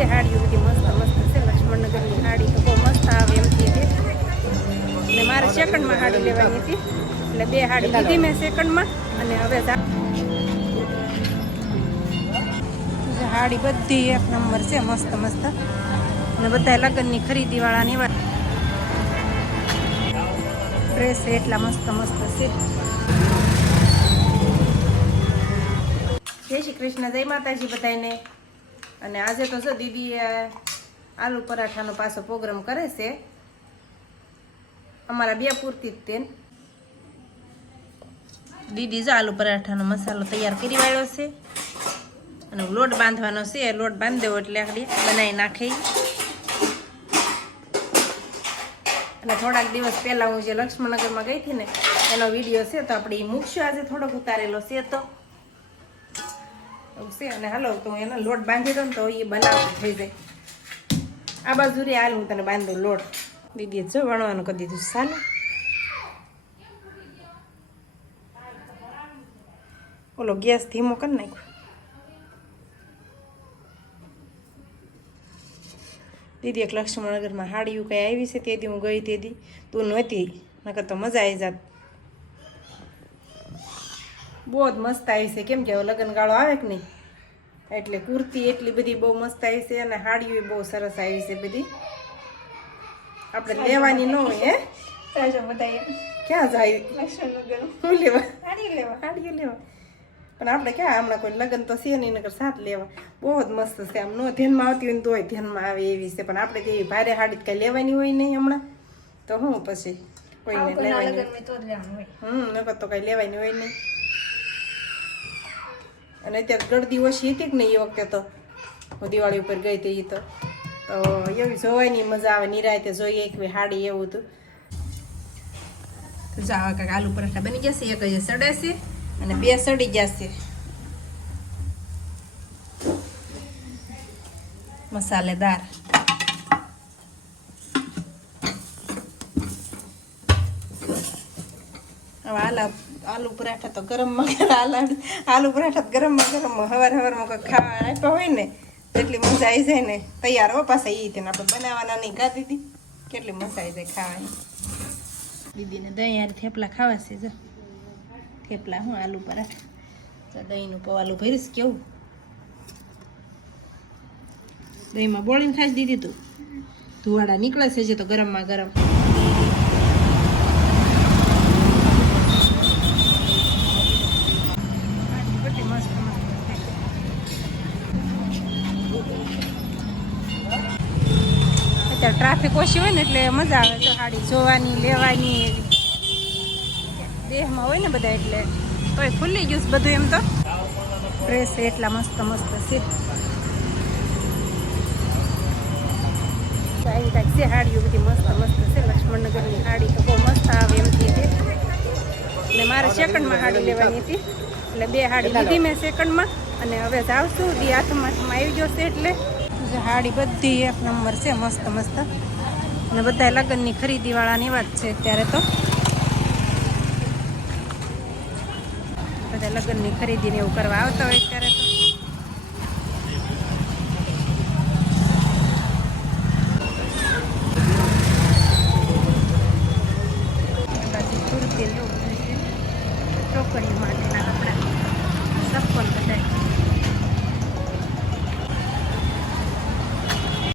છે હાડીઓ બધી મસ્ત મસ્ત છે. લક્ષ્મણનગરની હાડી તો બહુ મસ્ત આવે એમ કીધી. ને મારે સેકન્ડમાં હાડી લેવાની હતી. એટલે બે હાડી લીધી મેં સેકન્ડમાં. અને હવે હાડી બધી એક નંબર છે, મસ્ત મસ્ત. અને બધા લગ્નની ખરીદી વાળાની વાત. ડ્રેસ એટલા મસ્ત મસ્ત છે. જય શ્રી કૃષ્ણ. જય માતાજી બધાને અને આજે તો જો દીદી આલુ પરાઠાનો પાછો પ્રોગ્રામ કરે છે. અમારા બે પૂરતી જ તેન દીદી જો આલુ પરાઠાનો મસાલો તૈયાર કરી વાળ્યો છે. અને લોટ બાંધવાનો છે. લોટ બાંધી દેવો એટલે આખડી બનાવી નાખી. અને થોડાક દિવસ પહેલાં હું જે લક્ષ્મણનગરમાં ગઈ હતી ને, એનો વીડિયો છે તો આપણે મૂકશું. આજે થોડોક ઉતારેલો છે તો. એવું છે. અને હાલો, તો એનો લોટ બાંધી દઉં તો એ બનાવતું થઈ જાય. આ બાજુ રે, હાલ હું તને બાંધું લોટ. દીદીએ જો વણવાનું કરી દીધું ચાલો ઓલો ગેસ ધીમો કરી નાખ્યો. દીદી એક લક્ષ્મણનગરમાં હાડીયું કંઈ આવી છે તેથી હું ગઈ તેથી તું નહોતી, નકર તો મજા આવી જાત. બહુ જ મસ્ત આવી છે. કેમ કે લગ્નગાળો આવે કે નહીં? એટલે કુર્તી એટલી બધી બહુ મસ્ત આવી છે અને હાડીઓ બહુ સરસ આવી છે બધી. આપણે લેવાની ન હોય હે? ક્યાં જાય? શું લેવા? હાડી લેવા. હાડીઓ લેવા. પણ આપણે ક્યાં? હમણાં કોઈ લગ્ન તો છે નહીં નગર સાથ લેવા. બહુ જ મસ્ત છે. આમ નો ધ્યાનમાં આવતી હોય ને તોય ધ્યાનમાં આવે એવી છે. પણ આપણે તેવી ભારે હાડી કઈ લેવાની હોય નહીં હમણાં તો હું પછી કોઈને લેવાની હમ નકર તો કઈ લેવાની હોય નહીં. અને અત્યારે ગળદી ઓછી હતી કે નહીં એ વખતે તો? હું દિવાળી ઉપર ગઈ હતી એ તો. તો એવી જોવાની મજા આવે નિરાયતે જોઈએ એક હાડી એવું હતું. તો જાવા કાંક આલુ પરાઠા બની જશે, એક હજી સડાશે અને બે સડી જશે. મસાલેદાર. આલા આલુ પરાઠા તો ગરમમાં આલા આલુ પરાઠા તો ગરમમાં ગરમમાં હવાર હવારમાં કોઈ ખાવા આપ્યા હોય ને એટલી મજા આવી જાય ને, તૈયાર હો પાછા એ તેને આપણે બનાવવાના નહીં. ખાધી દીદી, કેટલી મજા આવી જાય ખાવાની. દીદીને દહીં યાર થેપલા ખાવા છે, જો. થેપલા હું આલુ પરાઠા. તો દહીંનું પવાલું ભરીશ કેવું? દહીંમાં બોળીને ખાઈ દીધી તું. ધુવાડા નીકળે છે જે તો ગરમમાં ગરમ બધી મસ્ત મસ્ત અત્યારે ટ્રાફિક ઓછી હોય ને એટલે મજા આવે છે સાડી જોવાની, લેવાની દેહમાં હોય ને બધા એટલે. તોય ખુલ્લી ગયું બધું એમ તો. ડ્રેસ એટલા મસ્ત મસ્ત છે. આવી કાંઈક મસ્ત મસ્ત છે. લક્ષ્મણનગરની તો બહુ મસ્ત આવે એમ છે. ને મારે સેકન્ડમાં હાડી લેવાની હતી. એટલે બે હાડી લીધી મેં સેકન્ડમાં અને હવે જાવશું દી હાથમાં આવી ગયો છે એટલે જો સાડી બધી એક નંબર છે, મસ્ત મસ્ત. ને બધા લગ્નની ખરીદીવાળાની વાત છે અત્યારે તો. બધા લગ્નની ખરીદીને એવું કરવા આવતા હોય અત્યારે તો. છોકરીઓ માટેના કપડા. ચપ્પલ બધા